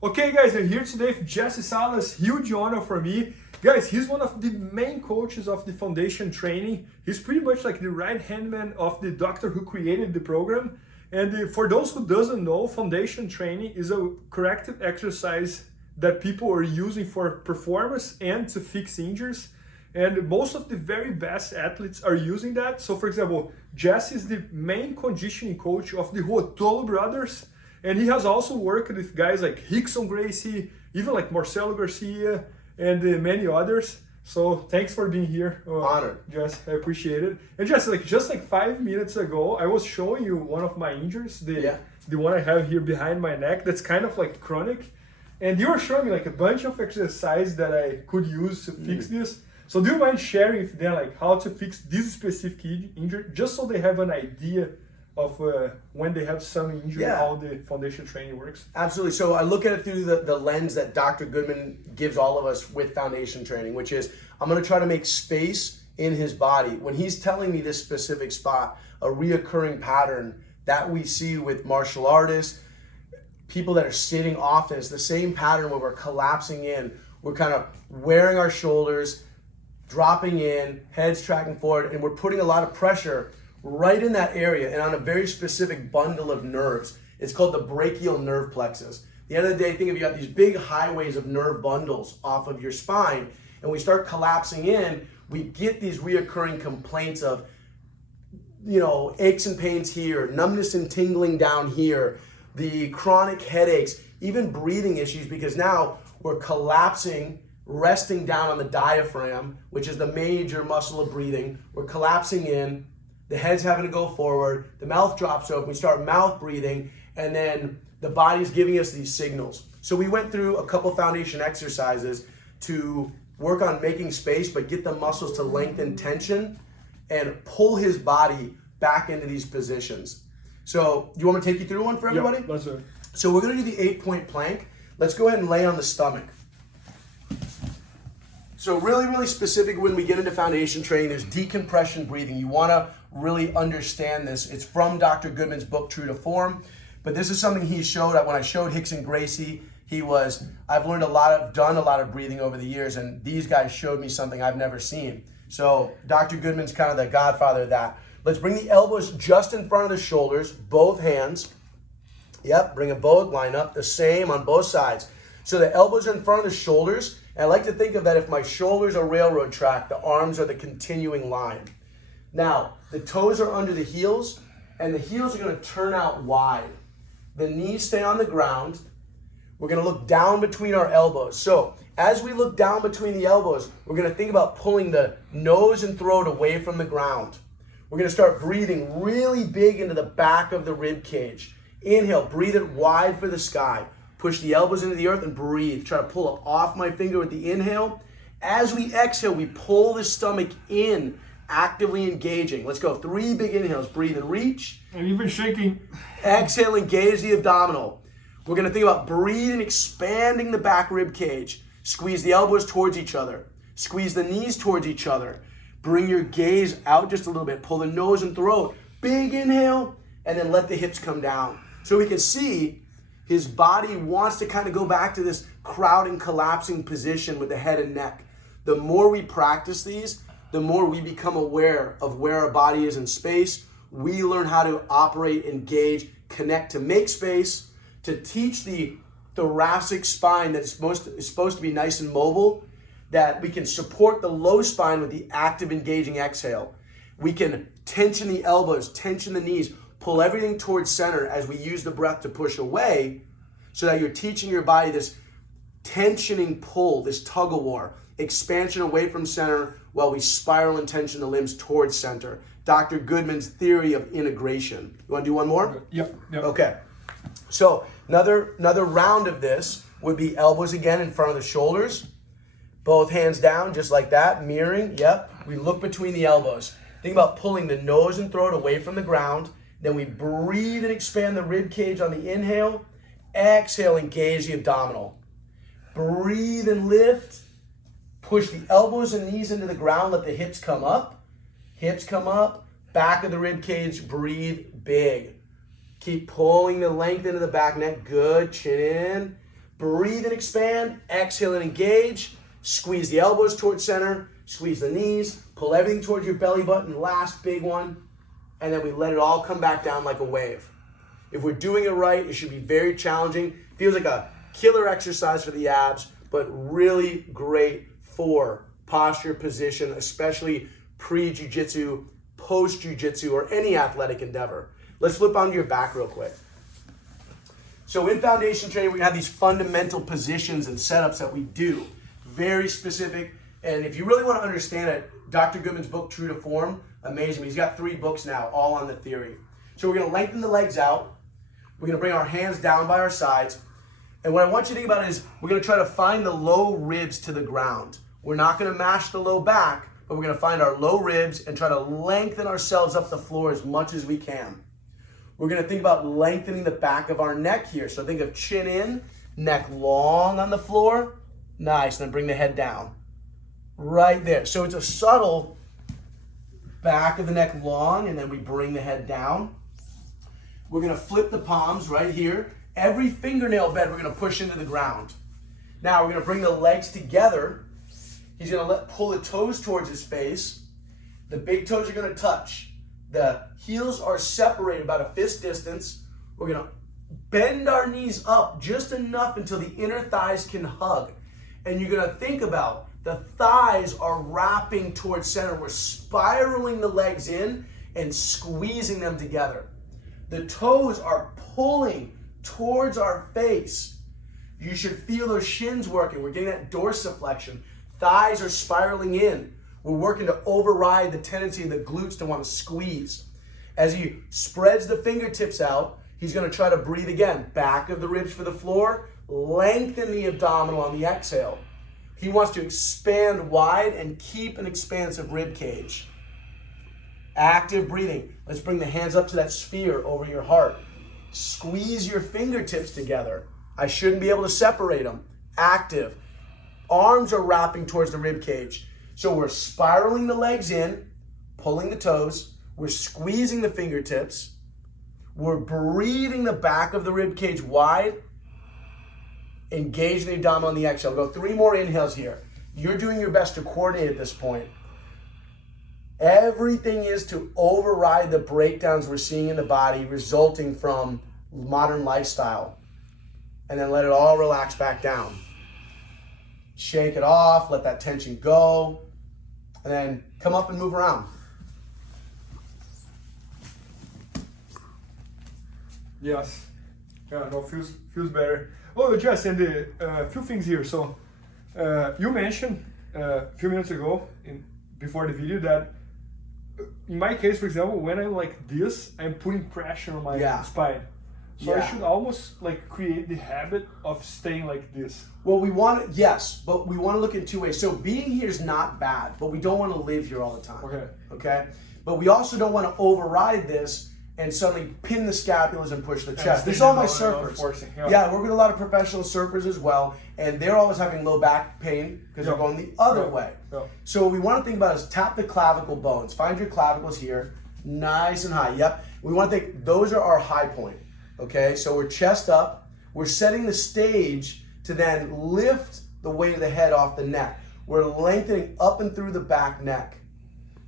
Okay guys, I'm here today with Jessie Salas, huge honor for me. Guys, he's one of the main coaches of the foundation training. He's pretty much like the right-hand man of the doctor who created the program. And for those who doesn't know, foundation training is a corrective exercise that people are using for performance and to fix injuries. And most of the very best athletes are using that. So for example, Jessie is the main conditioning coach of the Ruotolo brothers. And he has also worked with guys like Ricardo Gracie, even like Marcelo Garcia, and many others. So thanks for being here. Honored. Jess, I appreciate it. And just like 5 minutes ago, I was showing you one of my injuries, the one I have here behind my neck, that's kind of like chronic. And you were showing me like a bunch of exercises that I could use to fix this. So do you mind sharing with them like how to fix this specific injury, just so they have an idea of when they have some injury, how the foundation training works? Absolutely. So I look at it through the lens that Dr. Goodman gives all of us with foundation training, which is I'm going to try to make space in his body. When he's telling me this specific spot, a reoccurring pattern that we see with martial artists, people that are sitting often, it's the same pattern where we're collapsing in. We're kind of wearing our shoulders, dropping in, heads tracking forward, and we're putting a lot of pressure right in that area and on a very specific bundle of nerves. It's called the brachial nerve plexus. At the end of the day, think of you got these big highways of nerve bundles off of your spine, and we start collapsing in, we get these reoccurring complaints of, aches and pains here, numbness and tingling down here, the chronic headaches, even breathing issues, because now we're collapsing, resting down on the diaphragm, which is the major muscle of breathing. We're collapsing in, the head's having to go forward, the mouth drops open, we start mouth breathing, and then the body's giving us these signals. So we went through a couple foundation exercises to work on making space, but get the muscles to lengthen tension and pull his body back into these positions. So you want me to take you through one for everybody? Yeah, let's do it. So we're gonna do the 8-point plank. Let's go ahead and lay on the stomach. So really specific when we get into foundation training, there's decompression breathing. You wanna really understand this. It's from Dr. Goodman's book, True to Form, but this is something he showed when I showed Ricardo Gracie. I've learned done a lot of breathing over the years, and these guys showed me something I've never seen. So Dr. Goodman's kind of the godfather of that. Let's bring the elbows just in front of the shoulders, both hands. Yep, bring them both, line up the same on both sides. So the elbows are in front of the shoulders, and I like to think of that if my shoulders are railroad track, the arms are the continuing line. Now, the toes are under the heels, and the heels are gonna turn out wide. The knees stay on the ground. We're gonna look down between our elbows. So as we look down between the elbows, we're gonna think about pulling the nose and throat away from the ground. We're gonna start breathing really big into the back of the rib cage. Inhale, breathe it wide for the sky. Push the elbows into the earth and breathe. Try to pull up off my finger with the inhale. As we exhale, we pull the stomach in, actively engaging. Let's go. 3 big inhales. Breathe and reach. I'm even shaking. Exhale, engage the abdominal. We're going to think about breathing, expanding the back rib cage. Squeeze the elbows towards each other. Squeeze the knees towards each other. Bring your gaze out just a little bit. Pull the nose and throat. Big inhale, and then let the hips come down. So we can see his body wants to kind of go back to this crowding, collapsing position with the head and neck. The more we practice these, the more we become aware of where our body is in space. We learn how to operate, engage, connect to make space, to teach the thoracic spine that is supposed to be nice and mobile, that we can support the low spine with the active engaging exhale. We can tension the elbows, tension the knees, pull everything towards center as we use the breath to push away, so that you're teaching your body this tensioning pull, this tug of war, expansion away from center while we spiral and tension the limbs towards center. Dr. Goodman's theory of integration. You want to do one more? Yep. Okay. So another round of this would be elbows again in front of the shoulders. Both hands down, just like that, mirroring. Yep. We look between the elbows. Think about pulling the nose and throat away from the ground. Then we breathe and expand the rib cage on the inhale. Exhale, engage the abdominal. Breathe and lift. Push the elbows and knees into the ground. Let the hips come up. Hips come up. Back of the rib cage. Breathe big. Keep pulling the length into the back neck. Good. Chin in. Breathe and expand, exhale and engage. Squeeze the elbows towards center, squeeze the knees, pull everything towards your belly button, last big one, and then we let it all come back down like a wave. If we're doing it right, it should be very challenging. Feels like a killer exercise for the abs, but really great for posture, position, especially pre-jiu-jitsu, post-jiu-jitsu, or any athletic endeavor. Let's flip onto your back real quick. So in foundation training, we have these fundamental positions and setups that we do. Very specific. And if you really want to understand it, Dr. Goodman's book, True to Form, amazing. He's got 3 books now, all on the theory. So we're going to lengthen the legs out. We're going to bring our hands down by our sides. And what I want you to think about is we're going to try to find the low ribs to the ground. We're not going to mash the low back, but we're going to find our low ribs and try to lengthen ourselves up the floor as much as we can. We're going to think about lengthening the back of our neck here. So think of chin in, neck long on the floor. Nice. Then bring the head down. Right there. So it's a subtle back of the neck long, and then we bring the head down. We're going to flip the palms right here. Every fingernail bed we're going to push into the ground. Now we're going to bring the legs together. He's going to pull the toes towards his face. The big toes are going to touch. The heels are separated about a fist distance. We're going to bend our knees up just enough until the inner thighs can hug. And you're going to think about the thighs are wrapping towards center. We're spiraling the legs in and squeezing them together. The toes are pulling towards our face. You should feel those shins working. We're getting that dorsiflexion. Thighs are spiraling in. We're working to override the tendency of the glutes to want to squeeze. As he spreads the fingertips out, he's going to try to breathe again. Back of the ribs for the floor. Lengthen the abdominal on the exhale. He wants to expand wide and keep an expansive rib cage. Active breathing. Let's bring the hands up to that sphere over your heart. Squeeze your fingertips together. I shouldn't be able to separate them. Active. Arms are wrapping towards the rib cage. So we're spiraling the legs in, pulling the toes. We're squeezing the fingertips. We're breathing the back of the rib cage wide. Engage the abdominal on the exhale. Go 3 more inhales here. You're doing your best to coordinate at this point. Everything is to override the breakdowns we're seeing in the body resulting from modern lifestyle. And then let it all relax back down. Shake it off, let that tension go, and then come up and move around. Yes. Yeah, no, feels better. Oh, Jess, and a few things here. So, you mentioned a few minutes ago, before the video, that in my case, for example, when I'm like this, I'm putting pressure on my spine. So I should almost like create the habit of staying like this. Well, we want to, yes, but we want to look in 2 ways. So being here is not bad, but we don't want to live here all the time. Okay? But we also don't want to override this and suddenly pin the scapulas and push the chest. This is all my surfers. Yeah, I work with a lot of professional surfers as well, and they're always having low back pain because they're going the other way. So what we want to think about is tap the clavicle bones. Find your clavicles here, nice and high. Yep. We want to think those are our high point. Okay, so we're chest up. We're setting the stage to then lift the weight of the head off the neck. We're lengthening up and through the back neck.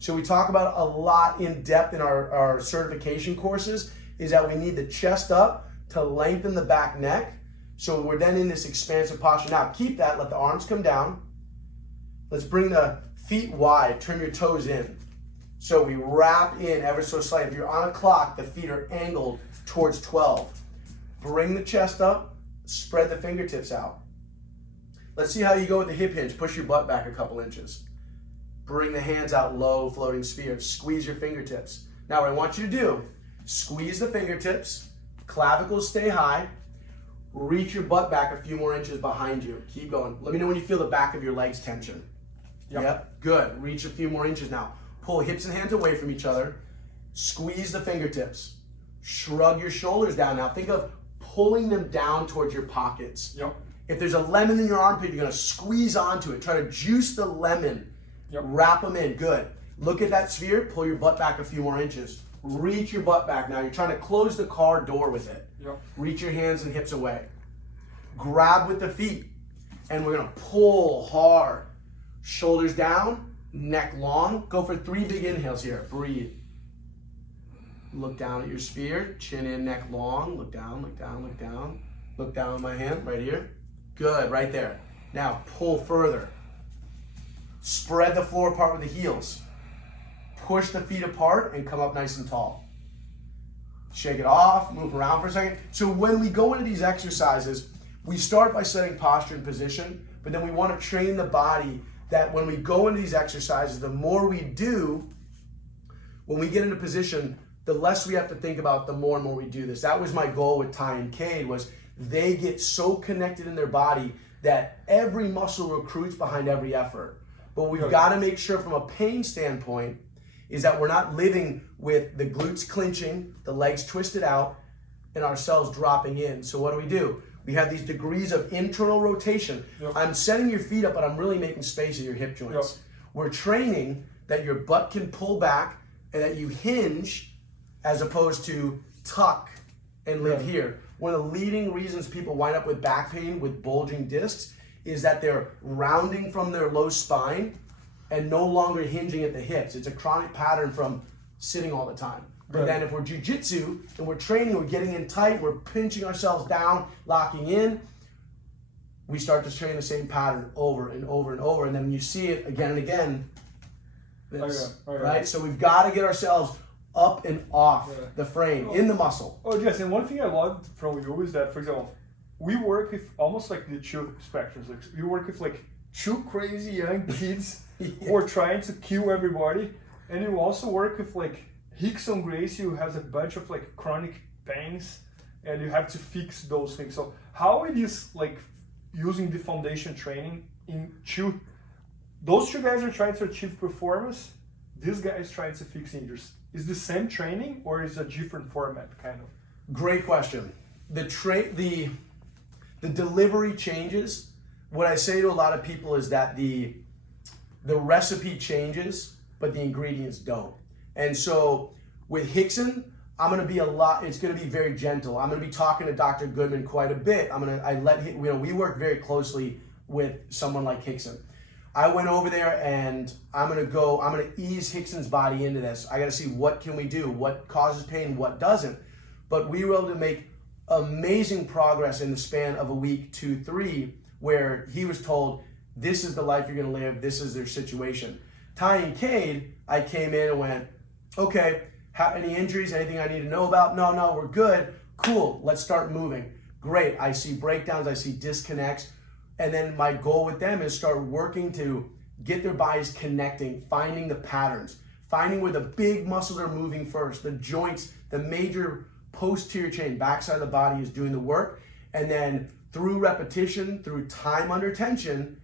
So we talk about a lot in depth in our certification courses is that we need the chest up to lengthen the back neck. So we're then in this expansive posture. Now keep that, let the arms come down. Let's bring the feet wide, turn your toes in. So we wrap in ever so slightly. If you're on a clock, the feet are angled towards 12. Bring the chest up, spread the fingertips out. Let's see how you go with the hip hinge. Push your butt back a couple inches. Bring the hands out low, floating sphere. Squeeze your fingertips. Now what I want you to do, squeeze the fingertips, clavicles stay high, reach your butt back a few more inches behind you. Keep going. Let me know when you feel the back of your legs tension. Yep. Good. Reach a few more inches now. Pull hips and hands away from each other. Squeeze the fingertips. Shrug your shoulders down. Now think of pulling them down towards your pockets. If there's a lemon in your armpit, you're going to squeeze onto it. Try to juice the lemon. Wrap them in. Good. Look at that sphere. Pull your butt back a few more inches. Reach your butt back now. You're trying to close the car door with it. Reach your hands and hips away. grab with the feet, and we're gonna pull hard. Shoulders down, neck long. Go for 3 big inhales here. Breathe. Look down at your sphere, chin in, neck long. Look down, look down, look down. Look down at my hand, right here. Good, right there. Now pull further. Spread the floor apart with the heels. Push the feet apart and come up nice and tall. Shake it off, move around for a second. So when we go into these exercises, we start by setting posture and position, but then we want to train the body that when we go into these exercises, the more we do, when we get into position, the less we have to think about, the more and more we do this. That was my goal with Ty and Cade, was they get so connected in their body that every muscle recruits behind every effort. But we've got to make sure from a pain standpoint is that we're not living with the glutes clenching, the legs twisted out, and ourselves dropping in. So what do? We have these degrees of internal rotation. I'm setting your feet up, but I'm really making space in your hip joints. We're training that your butt can pull back and that you hinge as opposed to tuck and live here. One of the leading reasons people wind up with back pain with bulging discs is that they're rounding from their low spine and no longer hinging at the hips. It's a chronic pattern from sitting all the time. But then if we're jiu-jitsu and we're training, we're getting in tight, we're pinching ourselves down, locking in, we start to train the same pattern over and over and over. And then you see it again and again. Right? So we've got to get ourselves up and off the frame, in the muscle. Oh, yes, and one thing I love from you is that, for example, we work with almost like the two spectrums. Like, we work with like 2 crazy young kids who are trying to kill everybody, and you also work with like Rickson Gracie, who has a bunch of like chronic pains, and you have to fix those things. So how it is like using the foundation training in those 2 guys are trying to achieve performance, this guy is trying to fix injuries. Is the same training or is it a different format, kind of? Great question. The delivery changes. What I say to a lot of people is that the recipe changes, but the ingredients don't. And so with Rickson, it's going to be very gentle. I'm going to be talking to Dr. Goodman quite a bit. We work very closely with someone like Rickson. I went over there and I'm going to ease Rickson's body into this. I got to see what can we do, what causes pain, what doesn't. But we were able to make amazing progress in the span of a week, 2, 3, where he was told, this is the life you're going to live, this is their situation. Ty and Cade, I came in and went, okay, any injuries, anything I need to know about? No, we're good. Cool, let's start moving. Great, I see breakdowns, I see disconnects. And then my goal with them is start working to get their bodies connecting, finding the patterns, finding where the big muscles are moving first, the joints, the major posterior chain, backside of the body is doing the work. And then through repetition, through time under tension,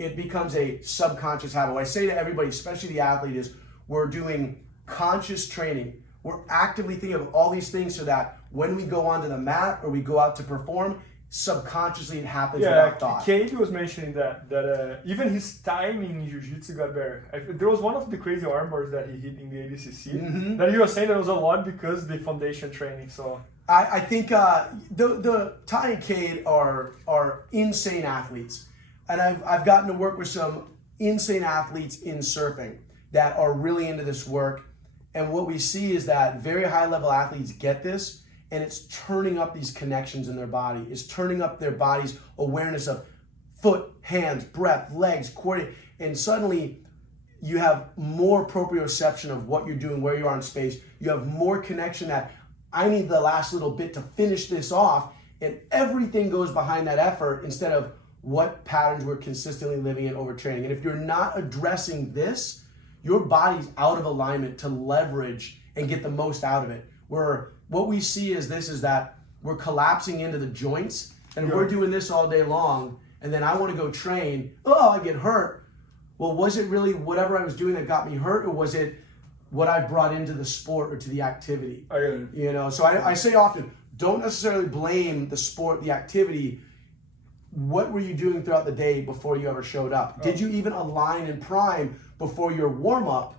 it becomes a subconscious habit. What I say to everybody, especially the athlete, is we're doing conscious training. We're actively thinking of all these things so that when we go onto the mat or we go out to perform, subconsciously it happens without thought. Cade was mentioning that even his timing in jiu-jitsu got better. There was one of the crazy armbars that he hit in the ADCC that he was saying that was a lot because of the foundation training. So I think the Ty and Cade are insane athletes, and I've gotten to work with some insane athletes in surfing that are really into this work. And what we see is that very high level athletes get this, and it's turning up these connections in their body. It's turning up their body's awareness of foot, hands, breath, legs, coordinate. And suddenly you have more proprioception of what you're doing, where you are in space. You have more connection that I need the last little bit to finish this off. And everything goes behind that effort instead of what patterns we're consistently living in overtraining. And if you're not addressing this, your body's out of alignment to leverage and get the most out of it. What we see is that we're collapsing into the joints, and we're doing this all day long, and then I want to go train. Oh, I get hurt. Well, was it really whatever I was doing that got me hurt, or was it what I brought into the sport or to the activity? So I say often, don't necessarily blame the sport, the activity. What were you doing throughout the day before you ever showed up? Did you even align and prime before your warm-up?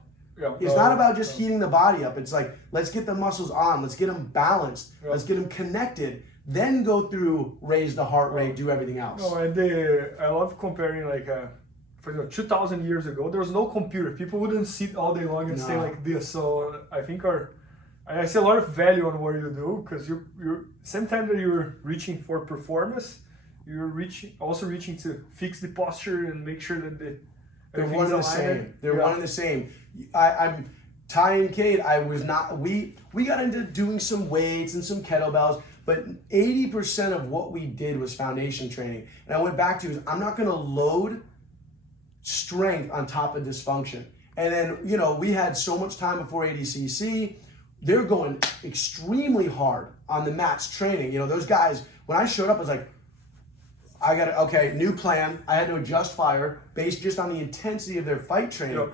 It's not about just heating the body up. It's like, let's get the muscles on. Let's get them balanced. Let's get them connected. then go through raise the heart rate, do everything else. No, and I love comparing like, for example, 2,000 years ago, there was no computer. People wouldn't sit all day long and stay like this. So I think I see a lot of value on what you do, because you're same time that you're reaching for performance, you're also reaching to fix the posture and make sure that they're one and the same. They're one and the same. I'm Ty and Kate. I was not. We got into doing some weights and some kettlebells, but 80% of what we did was foundation training. And I went back to I'm not going to load strength on top of dysfunction. And then we had so much time before ADCC. They're going extremely hard on the mats training. Those guys, when I showed up, I was like, new plan. I had to adjust fire based just on the intensity of their fight training.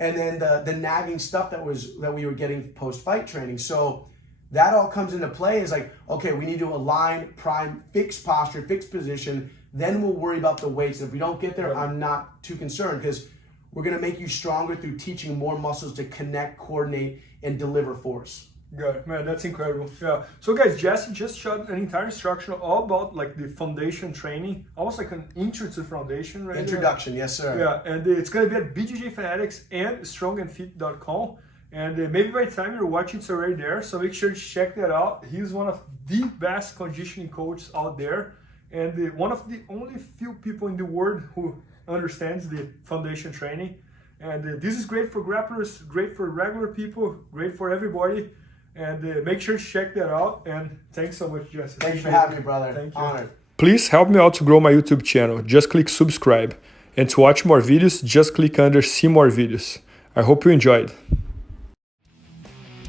And then the nagging stuff that we were getting post-fight training. So that all comes into play is like, okay, we need to align, prime, fix posture, fix position, then we'll worry about the weights. If we don't get there, I'm not too concerned, because we're gonna make you stronger through teaching more muscles to connect, coordinate, and deliver force. Good, man, that's incredible. Yeah. So guys, Jessie just shot an entire instruction all about like the foundation training, almost like an intro to foundation, right? Introduction, yes sir. Yeah, and it's gonna be at BJJ Fanatics and strongandfit.com. And maybe by the time you're watching, it's already there. So make sure to check that out. He's one of the best conditioning coaches out there, and one of the only few people in the world who understands the foundation training. And this is great for grapplers, great for regular people, great for everybody. And make sure to check that out. And thanks so much, Jessie. Thanks for having me, brother. Thank you. Honored. Please help me out to grow my YouTube channel. Just click subscribe. And to watch more videos, just click under see more videos. I hope you enjoyed.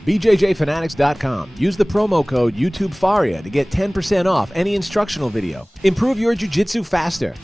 BJJFanatics.com. Use the promo code YouTube Faria to get 10% off any instructional video. Improve your jiu-jitsu faster.